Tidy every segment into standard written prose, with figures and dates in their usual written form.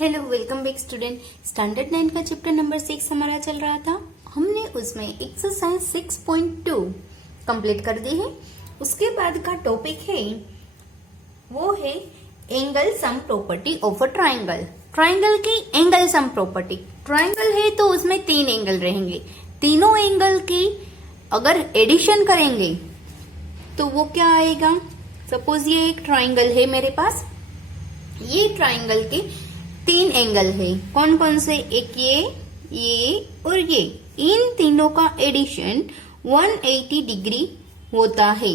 Hello, welcome back student. Standard 9 का chapter number 6 हमारा चल रहा था। हमने उसमें एक्सरसाइज 6.2 कंप्लीट कर दी है। उसके बाद का टॉपिक है वो है angle sum property of a triangle. Triangle की एंगल सम प्रॉपर्टी। ट्राइंगल है तो उसमें 3 एंगल रहेंगे। तीनों एंगल की अगर एडिशन करेंगे तो वो क्या आएगा। सपोज ये एक ट्राइंगल है मेरे पास। ये ट्राइंगल के 3 एंगल है। कौन कौन से? एक ये और ये। इन तीनों का एडिशन 180 डिग्री होता है।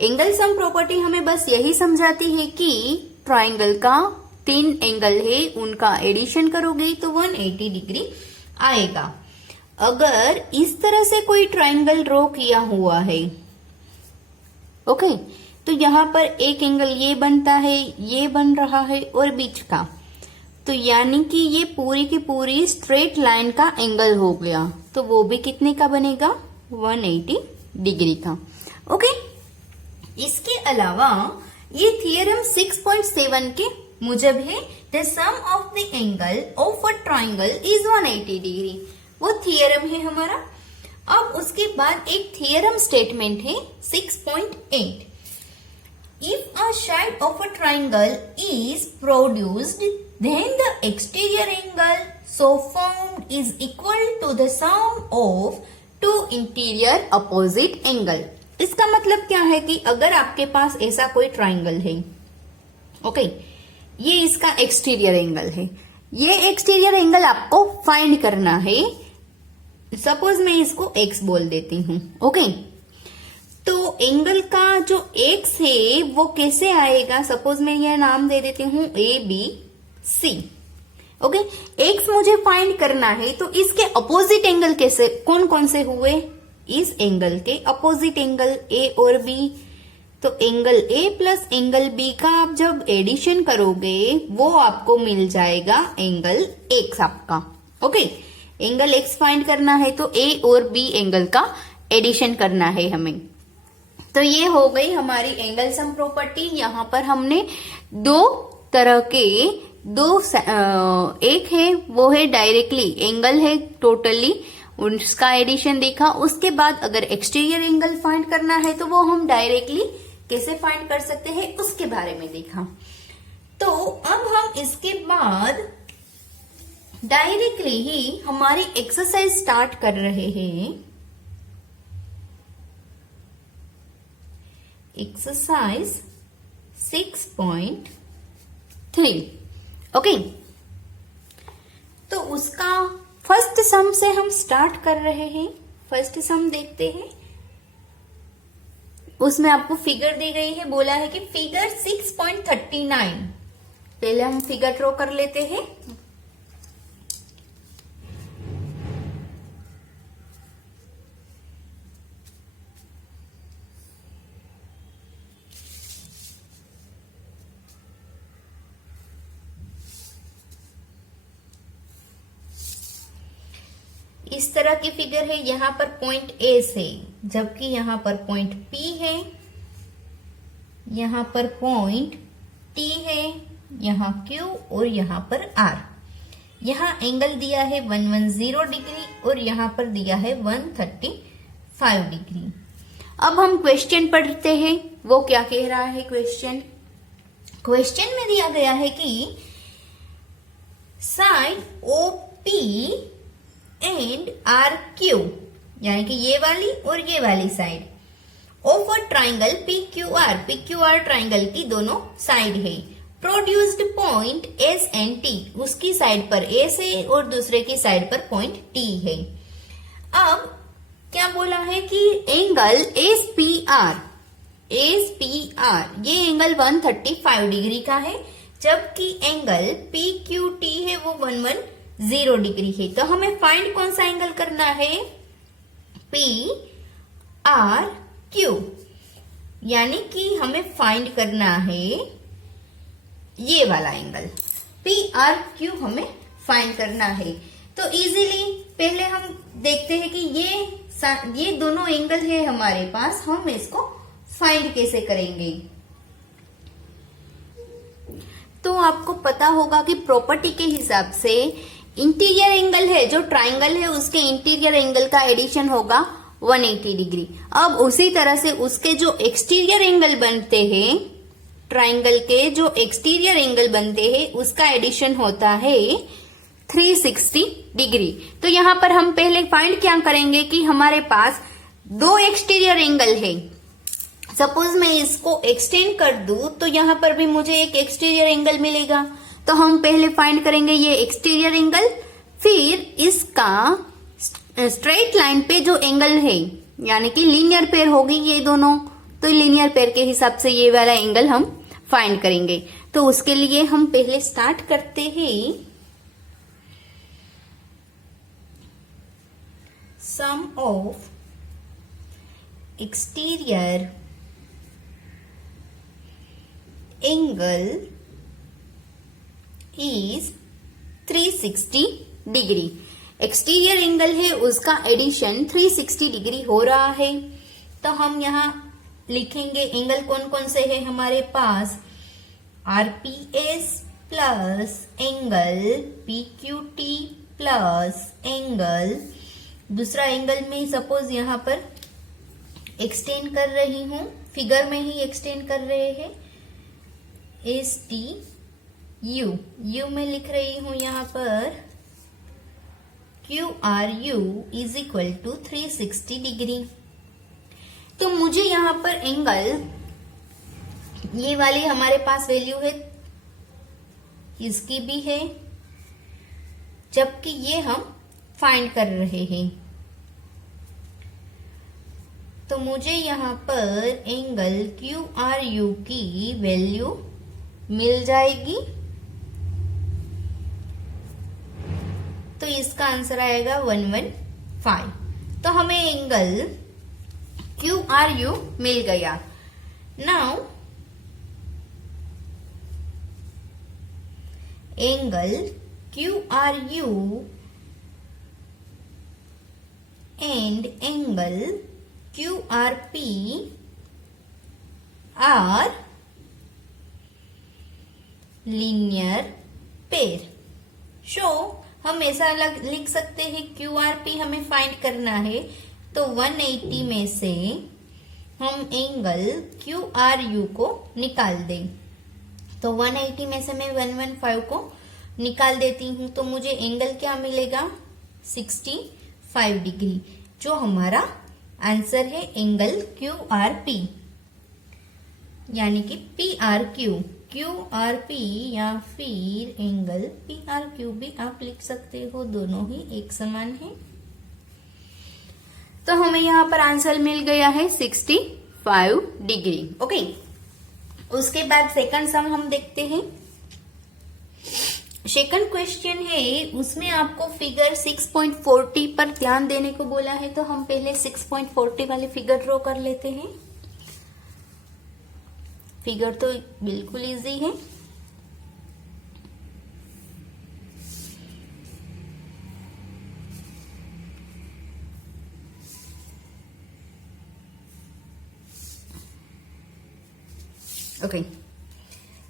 एंगल सम प्रॉपर्टी हमें बस यही समझाती है कि ट्राइंगल का 3 एंगल है, उनका एडिशन करोगे तो 180 डिग्री आएगा। अगर इस तरह से कोई ट्राइंगल ड्रॉ किया हुआ है, ओके, तो यहाँ पर एक एंगल ये बनता है, ये बन रहा है और बीच का, तो यानी कि ये पूरी की पूरी स्ट्रेट लाइन का एंगल हो गया। तो वो भी कितने का बनेगा? 180 डिग्री का। ओके, इसके अलावा ये थियरम 6.7 के मुजब है, the sum of the angle of a triangle is 180 degree. वो थियरम है हमारा। अब उसके बाद एक थियरम स्टेटमेंट है 6.8। If a side of a triangle is produced, then the exterior angle so formed is equal to the sum of two interior opposite angle. इसका मतलब क्या है कि अगर आपके पास ऐसा कोई ट्राइंगल है, ओके, ये इसका एक्सटीरियर एंगल है। ये एक्सटीरियर एंगल आपको फाइंड करना है। सपोज मैं इसको x बोल देती हूँ, ओके। तो एंगल का जो x है वो कैसे आएगा? सपोज मैं यह नाम दे देती हूँ ABC, ओके। x मुझे फाइंड करना है, तो इसके अपोजिट एंगल कैसे, कौन कौन से हुए? इस एंगल के अपोजिट एंगल A और B। तो angle A plus angle B का आप जब एडिशन करोगे वो आपको मिल जाएगा एंगल x आपका, ओके। एंगल x फाइंड करना है तो A और B एंगल का एडिशन करना है हमें। तो ये हो गई हमारी एंगल सम प्रॉपर्टी। यहाँ पर हमने दो तरह के एक है वो है डायरेक्टली एंगल है टोटली, उसका एडिशन देखा। उसके बाद अगर एक्सटीरियर एंगल फाइंड करना है तो वो हम डायरेक्टली कैसे फाइंड कर सकते हैं उसके बारे में देखा। तो अब हम इसके बाद डायरेक्टली ही हमारी एक्सरसाइज स्टार्ट कर रहे हैं। Exercise 6.3, okay. तो उसका फर्स्ट सम से हम स्टार्ट कर रहे हैं। फर्स्ट सम देखते हैं। उसमें आपको फिगर दी गई है, बोला है कि फिगर 6.39। पहले हम फिगर ड्रॉ कर लेते हैं। इस तरह की फिगर है। यहाँ पर पॉइंट A से, जबकि यहाँ पर पॉइंट P है, यहाँ पर पॉइंट T है, यहाँ Q और यहाँ पर R। यहाँ एंगल दिया है 110 डिग्री और यहाँ पर दिया है 135 डिग्री। अब हम क्वेश्चन पढ़ते हैं। वो क्या कह रहा है क्वेश्चन में दिया गया है कि साइड OP एंड RQ, यानी कि ये वाली और ये वाली side of a triangle PQR। PQR triangle की दोनों साइड है। Produced point S and T, उसकी साइड पर S है और दूसरे की साइड पर पॉइंट T है। अब क्या बोला है कि एंगल SPR ये एंगल 135 डिग्री का है, जबकि एंगल PQT है वो 110 डिग्री है। तो हमें फाइंड कौन सा एंगल करना है? PRQ, यानी कि हमें फाइंड करना है ये वाला एंगल PRQ हमें फाइंड करना है। तो इजीली पहले हम देखते हैं कि ये दोनों एंगल है हमारे पास, हम इसको फाइंड कैसे करेंगे। तो आपको पता होगा कि प्रॉपर्टी के हिसाब से इंटीरियर एंगल है, जो ट्राइंगल है उसके इंटीरियर एंगल का एडिशन होगा 180 डिग्री। अब उसी तरह से उसके जो एक्सटीरियर एंगल बनते हैं, ट्राइंगल के जो एक्सटीरियर एंगल बनते हैं उसका एडिशन होता है 360 डिग्री। तो यहाँ पर हम पहले फाइंड क्या करेंगे कि हमारे पास दो एक्सटीरियर एंगल है। सपोज मैं इसको एक्सटेंड कर दूं तो यहाँ पर भी मुझे एक एक्सटीरियर एंगल मिलेगा। तो हम पहले फाइंड करेंगे ये एक्सटीरियर एंगल, फिर इसका स्ट्रेट लाइन पे जो एंगल है यानी कि लीनियर पेयर होगी ये दोनों, तो लीनियर पेयर के हिसाब से ये वाला एंगल हम फाइंड करेंगे। तो उसके लिए हम पहले स्टार्ट करते हैं sum of exterior angle is 360 degree. Exterior angle है उसका एडिशन 360 डिग्री हो रहा है। तो हम यहाँ लिखेंगे एंगल कौन कौन से है हमारे पास, RPS plus angle PQT plus angle, दूसरा एंगल में सपोज यहाँ पर एक्सटेंड कर रही हूं, फिगर में ही एक्सटेंड कर रहे हैं, एस टी यू में लिख रही हूं यहाँ पर Q R U is equal to 360 degree. तो मुझे यहाँ पर एंगल ये वाली हमारे पास वैल्यू है, इसकी भी है, जबकि ये हम फाइंड कर रहे हैं। तो मुझे यहाँ पर एंगल क्यू आर यू की वैल्यू मिल जाएगी। तो इसका आंसर आएगा 115। तो हमें एंगल क्यू आर यू मिल गया। Now angle Q R U and angle Q R P are linear pair. So हम ऐसा लिख सकते हैं क्यू आर पी हमें फाइंड करना है, तो 180 में से हम एंगल क्यू आर यू को निकाल दें। तो 180 में से मैं 115 को निकाल देती हूं, तो मुझे एंगल क्या मिलेगा 65 डिग्री, जो हमारा आंसर है एंगल क्यू आर पी, यानी कि P R Q, Q R P या फिर एंगल पी आर क्यू भी आप लिख सकते हो, दोनों ही एक समान है। तो हमें यहाँ पर आंसर मिल गया है 65 डिग्री। ओके, उसके बाद सेकंड सम हम देखते हैं। सेकंड क्वेश्चन है, उसमें आपको फिगर 6.40 पर ध्यान देने को बोला है। तो हम पहले 6.40 वाले फिगर ड्रॉ कर लेते हैं। फिगर तो बिल्कुल इजी है। ओके,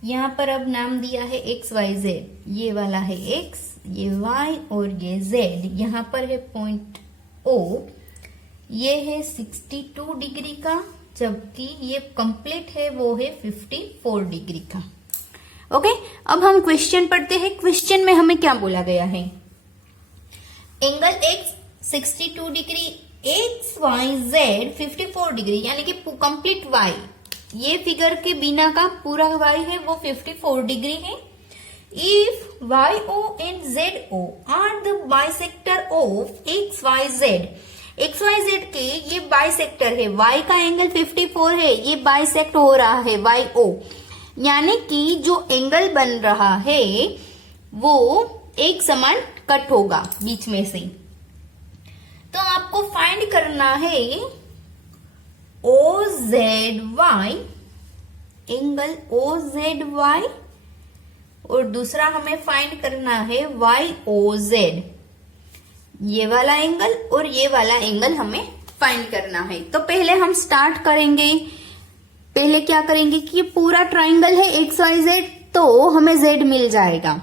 यहाँ पर अब नाम दिया है एक्स वाई जेड। ये वाला है एक्स, ये वाई और ये जेड। यहाँ पर है पॉइंट ओ, ये है 62 डिग्री का, जबकि ये कंप्लीट है वो है 54 डिग्री का। ओके, अब हम क्वेश्चन पढ़ते हैं। क्वेश्चन में हमें क्या बोला गया है, angle X 62 degree, X Y Z 54 degree, यानी कि कंप्लीट वाई, ये फिगर के बिना का पूरा वाई है वो 54 डिग्री है। If Y O and Z O are the bisector of X Y Z, X Y Z के ये बाइसेक्टर है, वाई का एंगल 54 है, ये बाइसेक्ट हो रहा है वाई ओ, यानी कि जो एंगल बन रहा है वो एक समान कट होगा बीच में से। तो आपको फाइंड करना है O Z Y, angle O Z Y, और दूसरा हमें फाइंड करना है वाई ओ जेड, ये वाला एंगल और ये वाला एंगल हमें फाइंड करना है। तो पहले हम स्टार्ट करेंगे, पहले क्या करेंगे कि ये पूरा ट्राइंगल है एक्स वाई जेड, तो हमें z मिल जाएगा।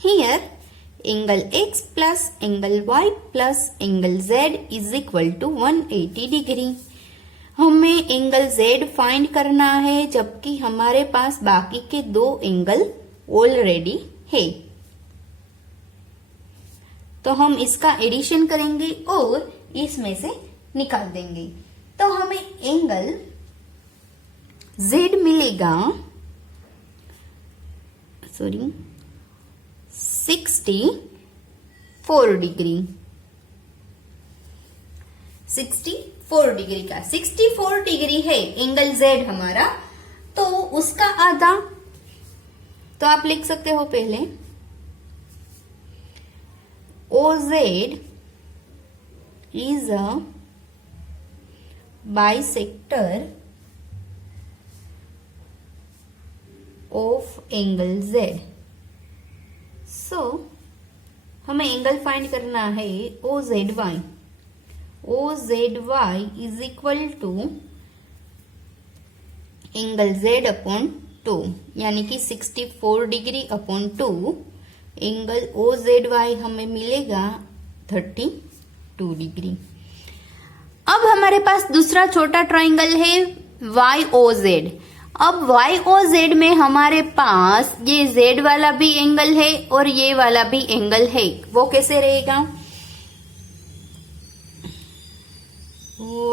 Here angle x plus angle y plus angle z is equal to 180 degree. हमें एंगल z फाइंड करना है, जबकि हमारे पास बाकी के दो एंगल ऑलरेडी है। तो हम इसका एडिशन करेंगे और इसमें से निकाल देंगे। तो हमें एंगल z मिलेगा 64 डिग्री। 64 डिग्री का 64 डिग्री है एंगल z हमारा, तो उसका आधा तो आप लिख सकते हो पहले OZ is a bisector of angle Z। So हमें एंगल फाइंड करना है OZY। OZY is equal to angle Z upon 2, यानी कि 64 डिग्री अपॉन 2। एंगल OZY हमें मिलेगा 32 डिग्री। अब हमारे पास दूसरा छोटा ट्राइंगल है YOZ। अब YOZ में हमारे पास ये Z वाला भी एंगल है और ये वाला भी एंगल है। वो कैसे रहेगा?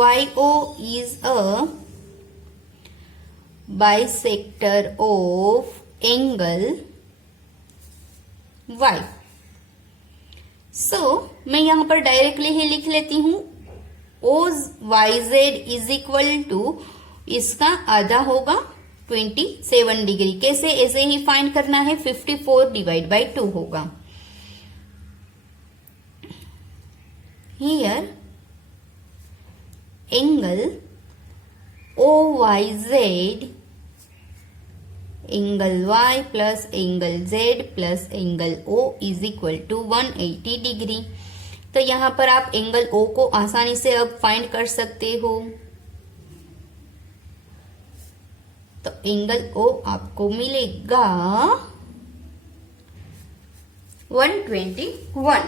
YO is a bisector of angle y। मैं यहां पर डायरेक्टली ही लिख लेती हूं OYZ इज इक्वल टू इसका आधा होगा 27 डिग्री। कैसे? ऐसे ही फाइंड करना है, 54 डिवाइड बाई 2 होगा। Here angle OYZ angle y plus angle z plus angle o is equal to 180 degree. तो यहां पर आप एंगल o को आसानी से अब फाइंड कर सकते हो। तो एंगल o आपको मिलेगा 121।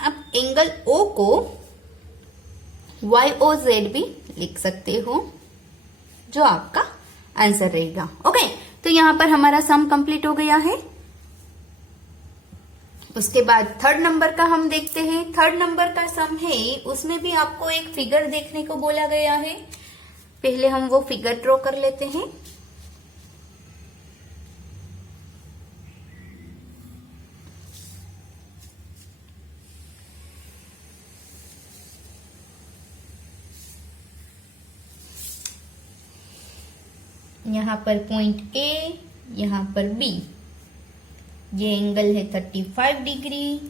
आप एंगल o को YOZ भी लिख सकते हो, जो आपका आंसर रहेगा। ओके, तो यहां पर हमारा सम कंप्लीट हो गया है। उसके बाद थर्ड नंबर का हम देखते हैं। थर्ड नंबर का सम है, उसमें भी आपको एक फिगर देखने को बोला गया है। पहले हम वो फिगर ड्रॉ कर लेते हैं। यहां पर पॉइंट A, यहां पर B। ये एंगल है 35 डिग्री,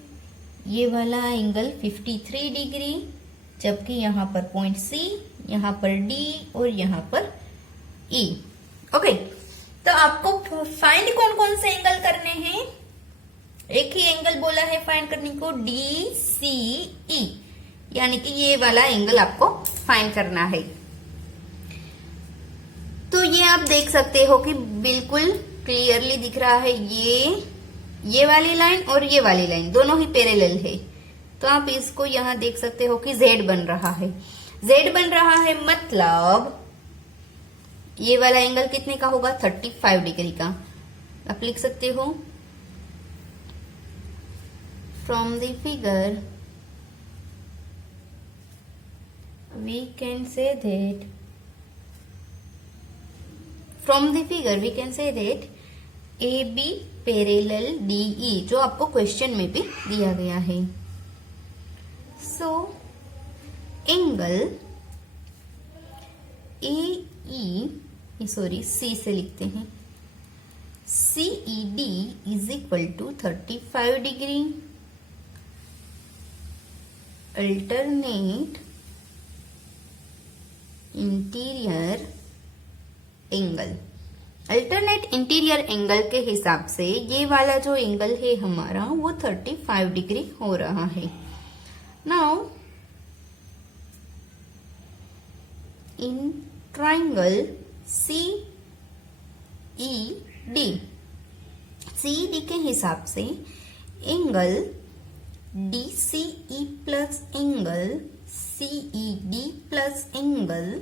ये वाला एंगल 53 डिग्री, जबकि यहां पर पॉइंट C, यहां पर D और यहां पर E। ओके, तो आपको फाइंड कौन कौन से एंगल करने हैं? एक ही एंगल बोला है फाइंड करने को, DCE, यानी कि ये वाला एंगल आपको फाइंड करना है। तो ये आप देख सकते हो कि बिल्कुल क्लियरली दिख रहा है, ये वाली लाइन और ये वाली लाइन दोनों ही पैरेलल है। तो आप इसको यहां देख सकते हो कि Z बन रहा है। Z बन रहा है मतलब ये वाला एंगल कितने का होगा? 35 डिग्री का। आप लिख सकते हो from the figure we can say that from the figure we can say that AB parallel DE, जो आपको क्वेश्चन में भी दिया गया है। सो एंगल C से लिखते हैं, CED is equal to 35 degree. Alternate interior angle. Alternate interior angle के हिसाब से ये वाला जो एंगल है हमारा वो 35 डिग्री हो रहा है। नाउ इन ट्राइंगल CED के हिसाब से angle DCE plus angle CED plus angle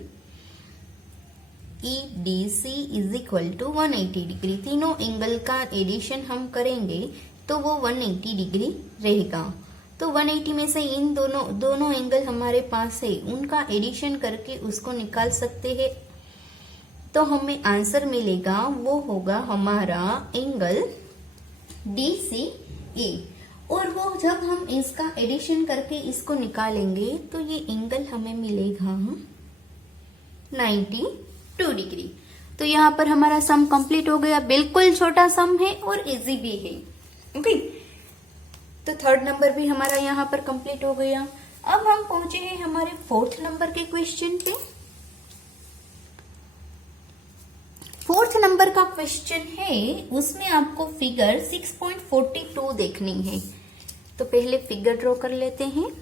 EDC is equal to 180 degree. तीनों एंगल का एडिशन हम करेंगे तो वो 180 डिग्री रहेगा। तो 180 में से इन दोनों एंगल हमारे पास है, उनका एडिशन करके उसको निकाल सकते हैं। तो हमें आंसर मिलेगा, वो होगा हमारा एंगल DCE। और वो जब हम इसका एडिशन करके इसको निकालेंगे तो ये एंगल हमें मिलेगा 92 डिग्री। तो यहाँ पर हमारा सम कंप्लीट हो गया। बिल्कुल छोटा सम है और इजी भी है। ओके, तो थर्ड नंबर भी हमारा यहाँ पर कंप्लीट हो गया। अब हम पहुंचे हैं हमारे फोर्थ नंबर के क्वेश्चन पे। फोर्थ नंबर का क्वेश्चन है, उसमें आपको फिगर 6.42 देखनी है। तो पहले फिगर ड्रॉ कर लेते हैं।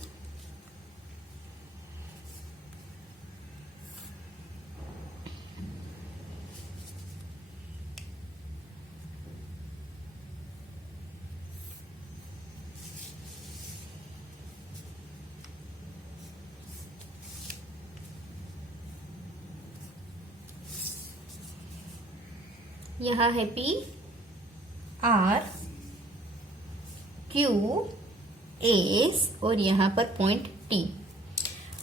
यहाँ है P R Q S और यहाँ पर पॉइंट T।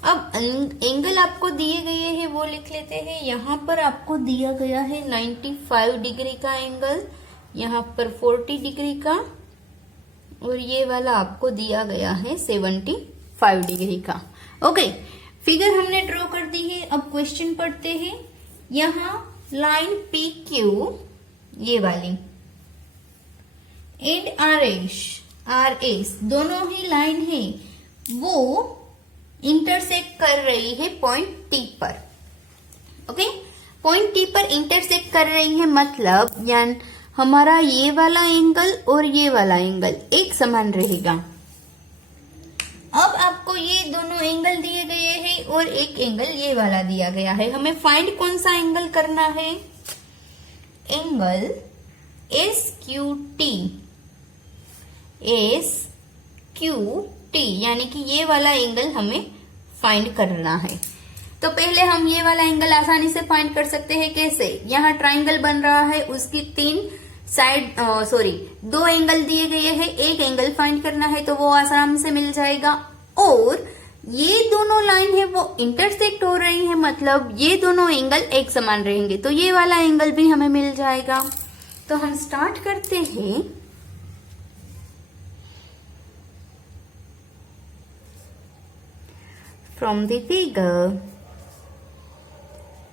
अब एंगल आपको दिए गए हैं वो लिख लेते हैं। यहाँ पर आपको दिया गया है 95 डिग्री का एंगल, यहाँ पर 40 डिग्री का, और ये वाला आपको दिया गया है 75 डिग्री का। ओके, फिगर हमने ड्रॉ कर दी है। अब क्वेश्चन पढ़ते हैं। यहाँ लाइन PQ ये वाली एंड RS दोनों ही लाइन है, वो इंटरसेक्ट कर रही है पॉइंट T पर। ओके, पॉइंट T पर इंटरसेक्ट कर रही है, मतलब यानी हमारा ये वाला एंगल और ये वाला एंगल एक समान रहेगा। अब आपको ये दोनों एंगल दिए गए हैं और एक एंगल ये वाला दिया गया है। हमें फाइंड कौन सा एंगल करना है? एंगल SQT यानी कि ये वाला एंगल हमें फाइंड करना है। तो पहले हम ये वाला एंगल आसानी से फाइंड कर सकते हैं। कैसे? यहाँ ट्राइंगल बन रहा है, उसकी दो एंगल दिए गए हैं, एक एंगल फाइंड करना है तो वो आसानी से मिल जाएगा। और ये दोनों लाइन है वो इंटरसेक्ट हो रही है, मतलब ये दोनों एंगल एक समान रहेंगे, तो ये वाला एंगल भी हमें मिल जाएगा। तो हम स्टार्ट करते हैं। From the figure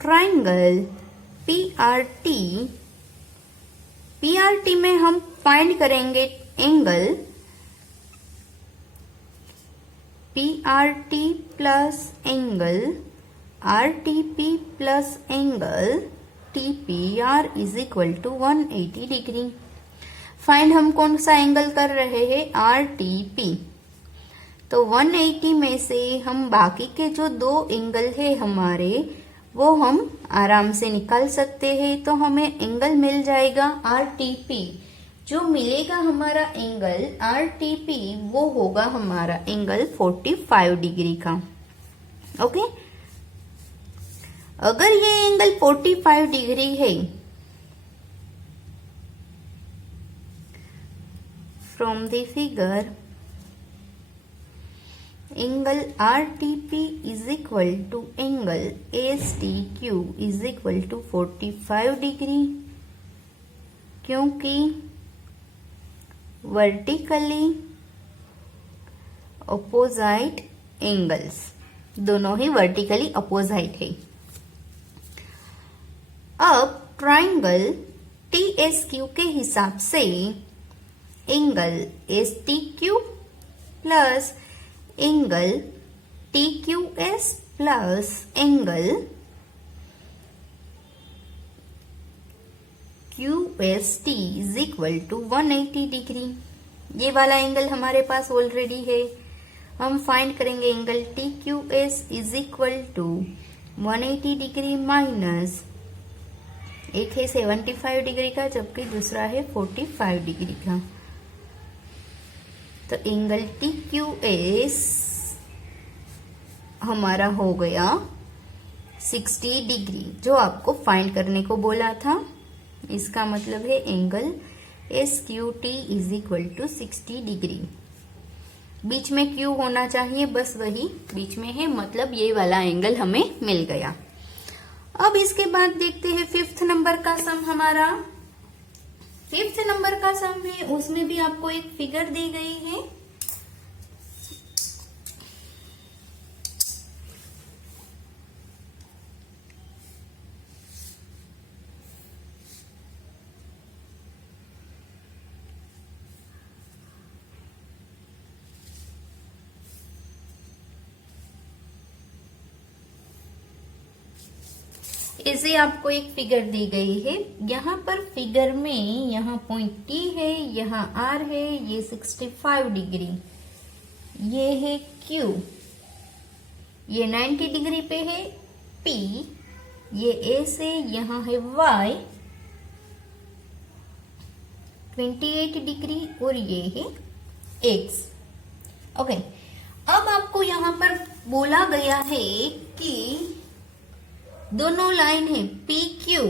triangle PRT में हम फाइंड करेंगे angle PRT plus angle RTP plus angle TPR is equal to 180 degree. Find हम कौन सा एंगल कर रहे हैं? RTP। तो 180 में से हम बाकी के जो दो एंगल है हमारे, वो हम आराम से निकाल सकते हैं। तो हमें एंगल मिल जाएगा RTP। जो मिलेगा हमारा एंगल RTP वो होगा हमारा एंगल 45 डिग्री का। ओके, अगर ये एंगल 45 डिग्री है, from the figure angle RTP is equal to angle STQ is equal to 45 degree, क्योंकि वर्टिकली अपोजिट एंगल्स दोनों ही वर्टिकली अपोजिट है। अब ट्राइंगल TSQ के हिसाब से angle STQ plus angle TQS plus angle QST is equal to 180 degree. ये वाला एंगल हमारे पास ऑलरेडी है। हम फाइंड करेंगे angle TQS is equal to 180 degree minus एक है 75 डिग्री का जबकि दूसरा है 45 डिग्री का। तो एंगल TQS हमारा हो गया 60 डिग्री, जो आपको फाइंड करने को बोला था। इसका मतलब है angle SQT is equal to 60 degree. बीच में Q होना चाहिए, बस वही बीच में है, मतलब ये वाला एंगल हमें मिल गया। अब इसके बाद देखते हैं 5th नंबर का सम हमारा। 5th नंबर का सम है, उसमें भी आपको एक फिगर दी गई है। इसे आपको एक फिगर दी गई है। यहाँ पर फिगर में यहाँ पॉइंट T है, यहाँ R है, ये 65 डिग्री, ये है Q, ये 90 डिग्री पे है P, ये A से, यहाँ है Y 28 डिग्री और ये है X। ओके, अब आपको यहाँ पर बोला गया है कि दोनों लाइन है PQ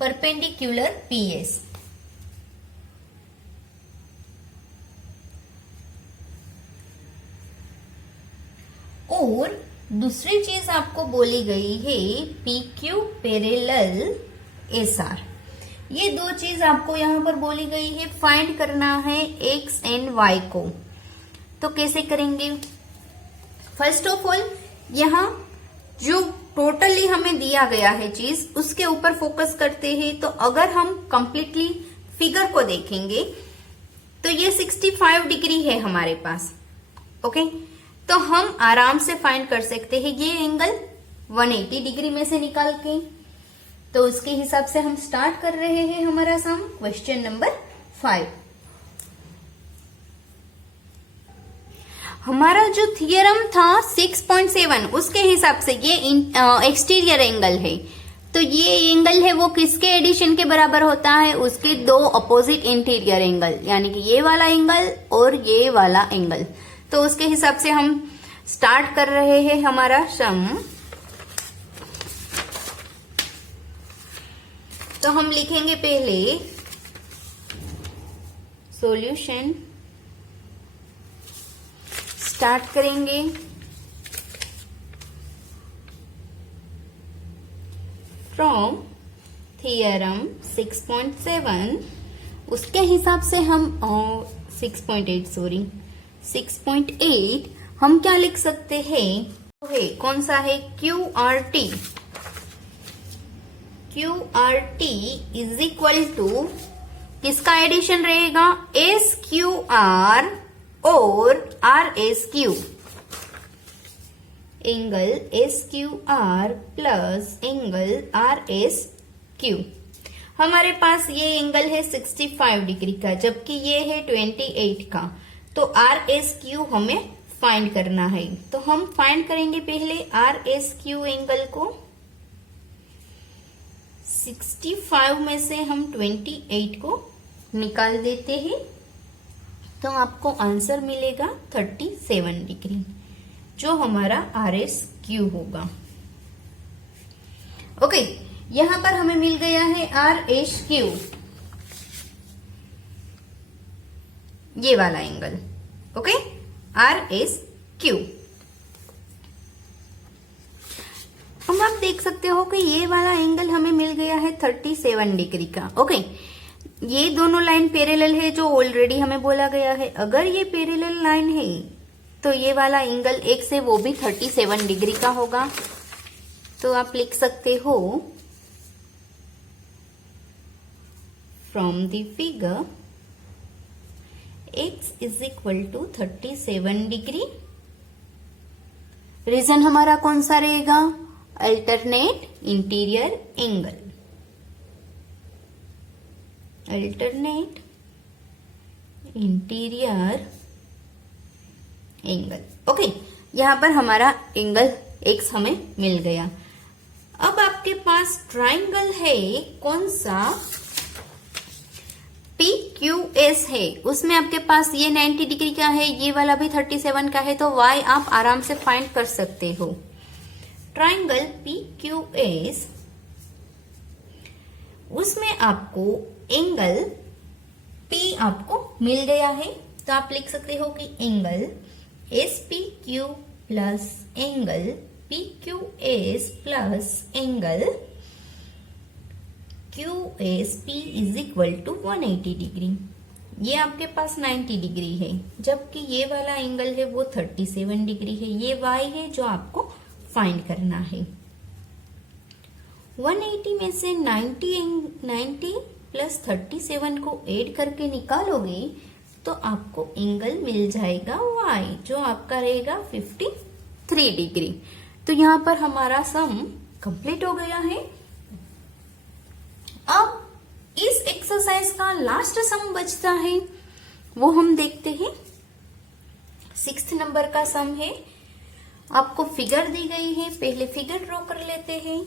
परपेंडिकुलर PS। और दूसरी चीज आपको बोली गई है PQ पैरेलल SR। ये दो चीज आपको यहाँ पर बोली गई है, फाइंड करना है X एंड Y को। तो कैसे करेंगे? फर्स्ट ऑफ ऑल यहाँ जो टोटली हमें दिया गया है चीज, उसके ऊपर फोकस करते हैं। तो अगर हम कंप्लीटली फिगर को देखेंगे तो ये 65 डिग्री है हमारे पास। ओके, तो हम आराम से फाइंड कर सकते हैं ये एंगल 180 डिग्री में से निकाल के। तो उसके हिसाब से हम स्टार्ट कर रहे हैं हमारा सम, क्वेश्चन नंबर 5। हमारा जो थियरम था 6.7, उसके हिसाब से ये एक्सटीरियर एंगल है। तो ये एंगल है वो किसके एडिशन के बराबर होता है? उसके दो अपोजिट इंटीरियर एंगल, यानी कि ये वाला एंगल और ये वाला एंगल। तो उसके हिसाब से हम स्टार्ट कर रहे हैं हमारा सम। तो हम लिखेंगे पहले सॉल्यूशन, स्टार्ट करेंगे। फ्रॉम थियरम 6.7, उसके हिसाब से हम 6.8 हम क्या लिख सकते हैं? है कौन सा है? QRT। QRT is equal to किसका एडिशन रहेगा? SQR और RSQ। Angle SQR plus angle RSQ। हमारे पास ये एंगल है 65 डिग्री का, जबकि ये है 28 का। तो RSQ हमें फाइंड करना है। तो हम फाइंड करेंगे पहले RSQ एंगल को। 65 में से हम 28 को निकाल देते हैं, तो आपको आंसर मिलेगा 37 डिग्री, जो हमारा RSQ होगा। ओके, यहां पर हमें मिल गया है RSQ, ये वाला एंगल। Okay, RSQ। अब आप देख सकते हो कि ये वाला एंगल हमें मिल गया है 37 डिग्री का। ओके, ये दोनों लाइन पैरेलल है, जो ऑलरेडी हमें बोला गया है। अगर ये पैरेलल लाइन है तो ये वाला एंगल X है, वो भी 37 डिग्री का होगा। तो आप लिख सकते हो from the figure X is equal to 37 degree. Reason हमारा कौन सा रहेगा? Alternate interior angle. Alternate interior angle. Okay, यहां पर हमारा एंगल X हमें मिल गया। अब आपके पास ट्राइंगल है कौन सा, PQS है, उसमें आपके पास ये 90 डिग्री का है, ये वाला भी 37 का है, तो y आप आराम से फाइंड कर सकते हो। ट्राइंगल PQS, उसमें आपको एंगल P आपको मिल गया है, तो आप लिख सकते हो कि angle SPQ plus angle PQS plus angle QSP is equal to 180 degree. ये आपके पास 90 डिग्री है, जबकि ये वाला एंगल है वो 37 डिग्री है। ये y है जो आपको फाइंड करना है। 180 में से 90 प्लस 37 को ऐड करके निकालोगे तो आपको एंगल मिल जाएगा y, जो आपका रहेगा 53 डिग्री। तो यहाँ पर हमारा सम कंप्लीट हो गया है। अब इस एक्सरसाइज का लास्ट सम बचता है, वो हम देखते हैं। 6th नंबर का सम है। आपको फिगर दी गई है, पहले फिगर ड्रॉ कर लेते हैं।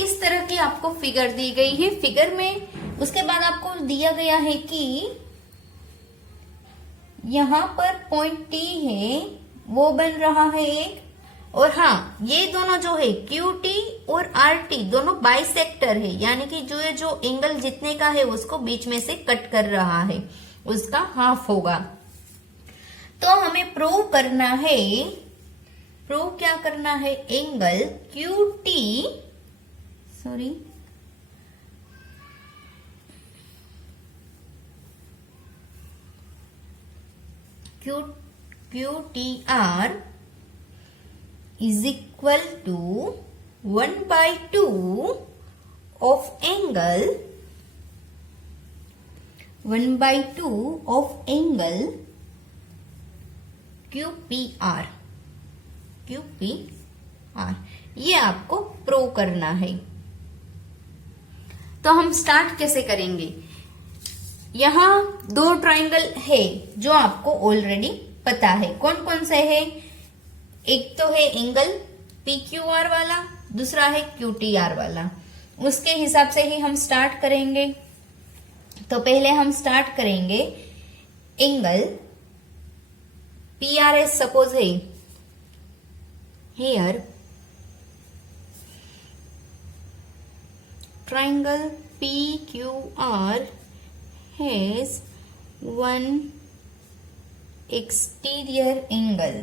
इस तरह की आपको फिगर दी गई है। फिगर में उसके बाद आपको दिया गया है कि यहां पर पॉइंट T है, वो बन रहा है एक, और हाँ ये दोनों जो है QT और RT दोनों बाइसेक्टर है, यानी कि जो एंगल जितने का है उसको बीच में से कट कर रहा है, उसका हाफ होगा। तो हमें प्रूव करना है, क्या करना है, angle QTR is equal to 1/2 of angle QPR। ये आपको प्रूव करना है। तो हम स्टार्ट कैसे करेंगे? यहाँ दो ट्राइंगल है जो आपको ऑलरेडी पता है। कौन कौन से है? एक तो है एंगल PQR वाला, दूसरा है QTR वाला। उसके हिसाब से ही हम स्टार्ट करेंगे। तो पहले हम स्टार्ट करेंगे एंगल PRS, सपोज है here triangle PQR has one exterior angle।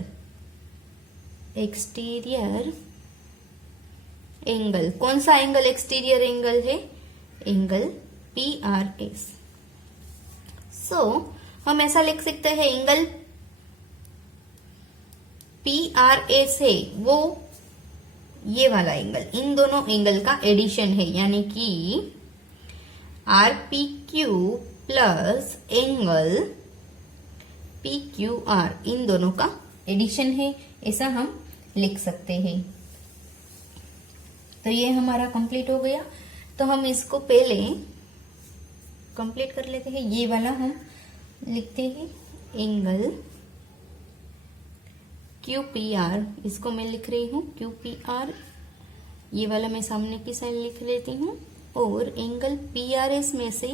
कौन सा एंगल एक्सटीरियर एंगल है? Angle PRS। सो हम ऐसा लिख सकते हैं, एंगल PRS है वो ये वाला एंगल, इन दोनों एंगल का एडिशन है, यानी कि RPQ प्लस एंगल PQR, इन दोनों का एडिशन है, ऐसा हम लिख सकते हैं। तो ये हमारा कंप्लीट हो गया। तो हम इसको पहले कंप्लीट कर लेते हैं। ये वाला हम लिखते हैं एंगल QPR, इसको मैं लिख रही हूँ QPR, ये वाला मैं सामने की साइड लिख लेती हूँ, और एंगल PRS में से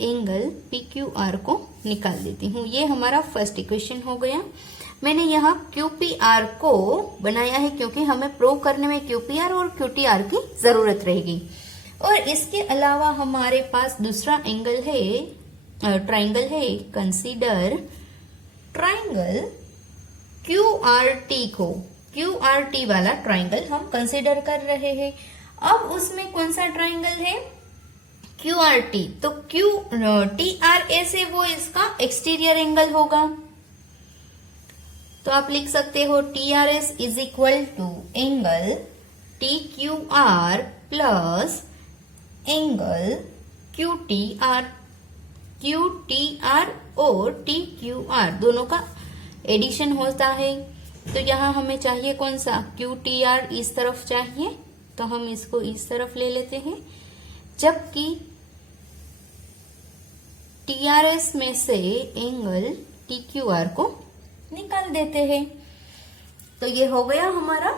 एंगल PQR को निकाल देती हूँ। ये हमारा फर्स्ट इक्वेशन हो गया। मैंने यहाँ QPR को बनाया है क्योंकि हमें प्रूव करने में QPR और QTR की जरूरत रहेगी। और इसके अलावा हमारे पास दूसरा एंगल है, ट्राइंगल है। कंसीडर ट्राइंगल QRT को, QRT वाला ट्राइंगल हम कंसीडर कर रहे हैं। अब उसमें कौन सा ट्राइंगल है? QRT। तो TRS है वो इसका एक्सटीरियर एंगल होगा। तो आप लिख सकते हो TRS is equal to angle TQR plus angle QTR। QTR और TQR दोनों का एडिशन होता है। तो यहाँ हमें चाहिए कौन सा, QTR इस तरफ चाहिए, तो हम इसको इस तरफ ले लेते हैं, जबकि TRS में से एंगल TQR को निकाल देते हैं। तो ये हो गया हमारा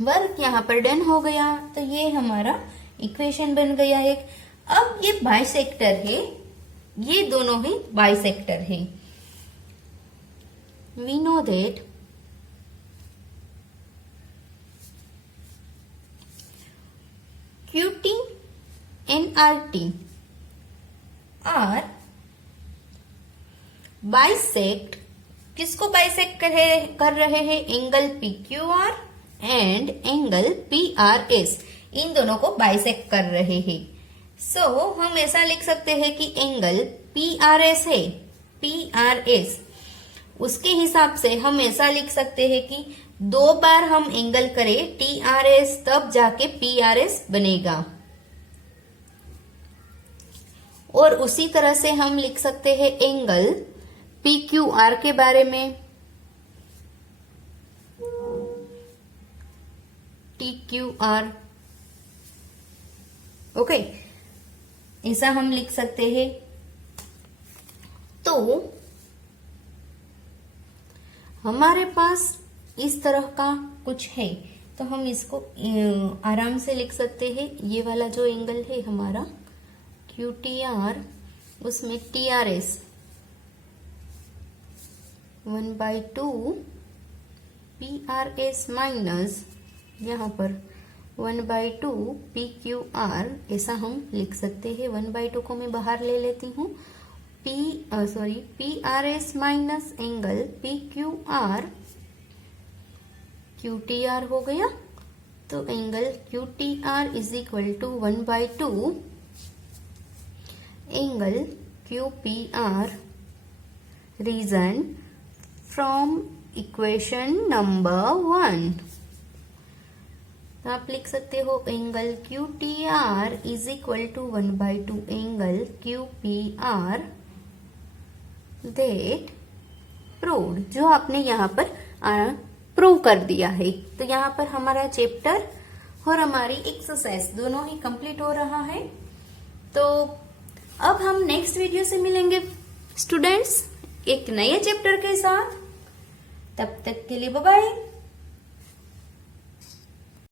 वर्क, यहाँ पर डन हो गया। तो ये हमारा इक्वेशन बन गया एक। अब ये बाइसेक्टर है, ये दोनों ही बाइसेक्टर है। We know that QT and RT are bisect, किसको बाइसेक्ट कर रहे हैं, angle PQR and angle PRS, इन दोनों को बाइसेक्ट कर रहे हैं। सो हम ऐसा लिख सकते हैं कि एंगल PRS है, PRS, उसके हिसाब से हम ऐसा लिख सकते हैं कि 2 बार हम एंगल करें TRS तब जाके PRS बनेगा। और उसी तरह से हम लिख सकते हैं एंगल PQR के बारे में, TQR, ओके, ऐसा हम लिख सकते हैं। तो हमारे पास इस तरह का कुछ है, तो हम इसको आराम से लिख सकते हैं। ये वाला जो एंगल है हमारा QTR, उसमें TRS 1/2 PRS माइनस यहाँ पर 1/2 PQR, ऐसा हम लिख सकते हैं। 1/2 को मैं बाहर ले लेती हूँ। PRS minus angle PQR, QTR हो गया। तो angle QTR is equal to 1/2 angle QPR। Reason from equation number 1। तो आप लिख सकते हो angle QTR is equal to 1/2 angle QPR, that proved, जो आपने यहाँ पर प्रूव कर दिया है। तो यहाँ पर हमारा चैप्टर और हमारी एक्सरसाइज दोनों ही कंप्लीट हो रहा है। तो अब हम नेक्स्ट वीडियो से मिलेंगे स्टूडेंट्स, एक नए चैप्टर के साथ। तब तक के लिए बाय बाय।